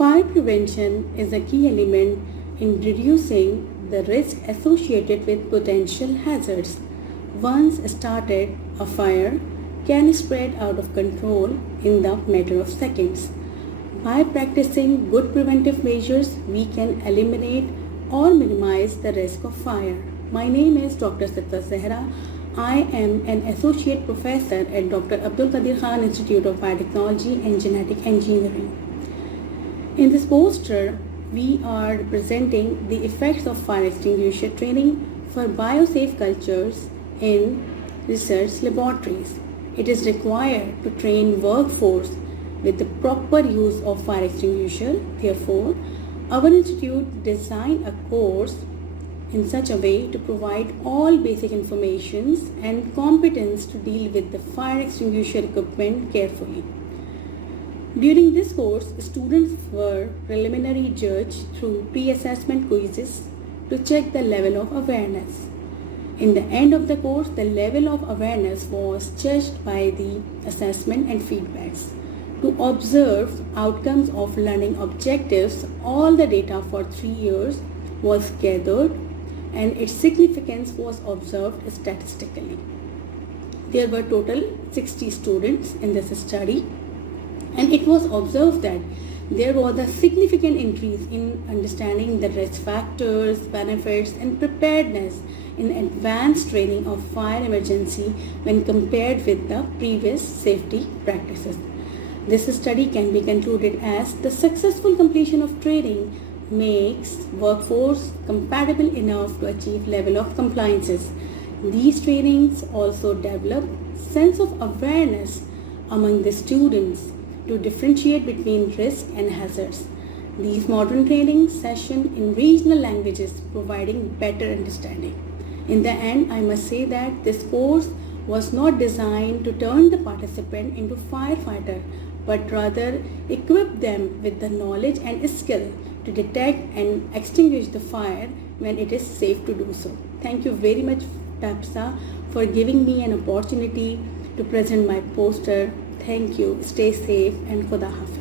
Fire prevention is a key element in reducing the risk associated with potential hazards. Once started, a fire can spread out of control in the matter of seconds. By practicing good preventive measures, we can eliminate or minimize the risk of fire. My name is Dr. Sita Zehra. I am an associate professor at Dr. Abdul Qadir Khan Institute of Biotechnology and Genetic Engineering. In this poster, we are presenting the effects of fire extinguisher training for biosafe cultures in research laboratories. It is required to train workforce with the proper use of fire extinguisher. Therefore, our institute designed a course in such a way to provide all basic informations and competence to deal with the fire extinguisher equipment carefully. During this course, students were preliminary judged through pre-assessment quizzes to check the level of awareness. In the end of the course, the level of awareness was judged by the assessment and feedbacks. To observe outcomes of learning objectives, all the data for 3 years was gathered and its significance was observed statistically. There were total 60 students in this study, and it was observed that there was a significant increase in understanding the risk factors, benefits, and preparedness in advanced training of fire emergency when compared with the previous safety practices. This study can be concluded as the successful completion of training makes workforce compatible enough to achieve level of compliances. These trainings also develop sense of awareness among the students to differentiate between risk and hazards. These modern training sessions in regional languages providing better understanding. In the end, I must say that this course was not designed to turn the participant into firefighter, but rather equip them with the knowledge and skill to detect and extinguish the fire when it is safe to do so. Thank you very much, TAPSA, for giving me an opportunity to present my poster. Thank you. Stay safe and Khuda Hafiz.